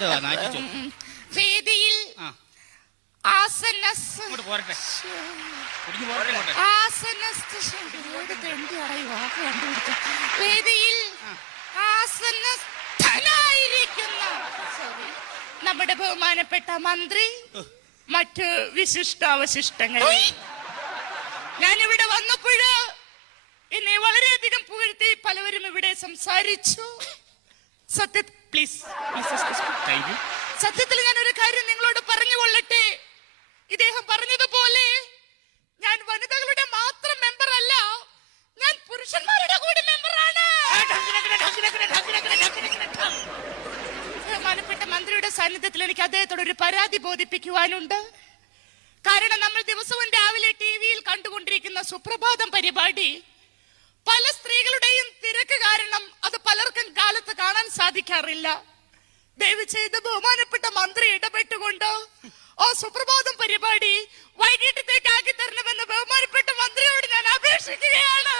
ധനമായിരിക്കും. വേദിയിൽ വേദിയിൽ ആസന്നസ്ഥനായിരിക്കുന്ന നമ്മുടെ ബഹുമാനപ്പെട്ട മന്ത്രി, മറ്റ് വിശിഷ്ടാവശിഷ്ടങ്ങൾ. ഞാനിവിടെ വന്നപ്പോഴ് എന്നെ വളരെയധികം പുകഴ്ത്തി പലവരും ഇവിടെ സംസാരിച്ചു. സത്യത്തിൽ ഞാൻ ഒരു കാര്യം നിങ്ങളോട് പറഞ്ഞു കൊള്ളട്ടെ. ഇദ്ദേഹം പറഞ്ഞതുപോലെ ഞാൻ വനിതകളുടെ മാത്രം മെമ്പർ അല്ല, ഞാൻ പുരുഷന്മാരുടെ കൂടി മെമ്പറാണ്. ബഹുമാനപ്പെട്ട മന്ത്രിയുടെ സാന്നിധ്യത്തിൽ എനിക്ക് അദ്ദേഹത്തോട് ഒരു പരാതി ബോധിപ്പിക്കുവാനുണ്ട്. കാരണം നമ്മൾ ദിവസവും രാവിലെ ടിവിയിൽ കണ്ടുകൊണ്ടിരിക്കുന്ന സുപ്രഭാതം പരിപാടി പല സ്ത്രീകളുടെയും തിരക്ക് കാരണം അത് പലർക്കും കാലത്ത് കാണാൻ സാധിക്കാറില്ല. ദയവ് ചെയ്ത് ബഹുമാനപ്പെട്ട മന്ത്രി ഇടപെട്ടുകൊണ്ട് ആ സുപ്രഭാതം പരിപാടി വൈകിട്ടത്തേക്ക് ആക്കി തരണമെന്ന് ബഹുമാനപ്പെട്ട മന്ത്രിയോട് ഞാൻ അപേക്ഷിക്കുകയാണ്.